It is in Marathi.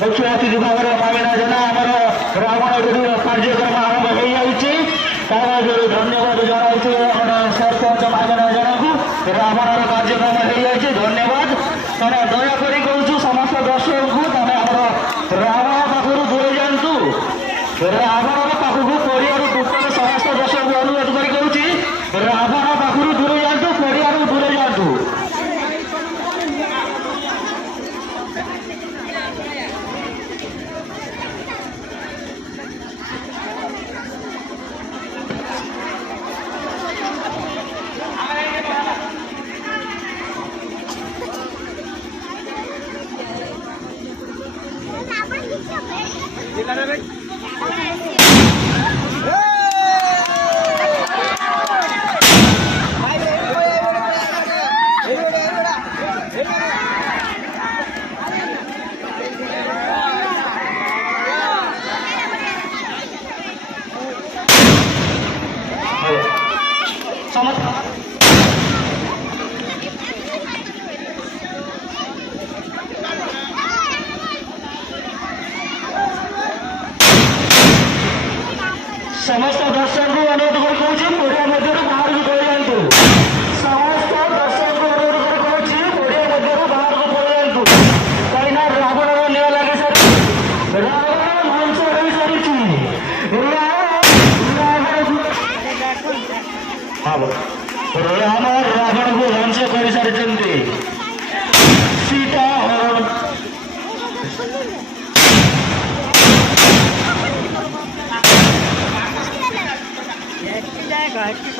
मुख्य अतिथि भाବରେ ମାମିନା ଜେନା ଆମର ରାବଣ ବିରୁଦ୍ଧ କାର୍ଯ୍ୟକ୍ରମ ଆରମ୍ଭ ହୋଇଯାଇଛି। ତାହାକୁ ଧନ୍ୟବାଦ ଜଣାଉଛି ଆମର ସରପଞ୍ଚ ମାମିନା ଜେନାକୁ। ରାବଣର କାର୍ଯ୍ୟକ୍ରମ ହୋଇଯାଇଛି, ଧନ୍ୟବାଦ। ତମେ ଦୟାକରି କହୁଛୁ ସମସ୍ତ ଦର୍ଶକଙ୍କୁ ତମେ ଆମର ରାବଣ ପାଖରୁ ଦୂରେଇ ଯାଆନ୍ତୁ। ରାବଣର ପାଖକୁ ପଡ଼ିଆରୁ ଦୁଃଖରେ ସମସ୍ତ ଦର୍ଶକଙ୍କୁ ଅନୁରୋଧ କରି କହୁଛି ରାବଣ ପାଖରୁ ଦୂରେଇ ଯାଆନ୍ତୁ, ପଡ଼ିଆରୁ ଦୂରେଇ ଯାଆନ୍ତୁ। समस्त दर्शक को अनुरोध कर कहूँ पड़िया मध्य बाहर को पड़े जातु। समस्त दर्शक को अनुरोध कर कहूँ पड़िया मध्य बाहर को पड़े जातु। कहीं रावण निया लगे सारी रावण ध्वंस हो सारी रावण को ध्वंस कर सारी सीता हरण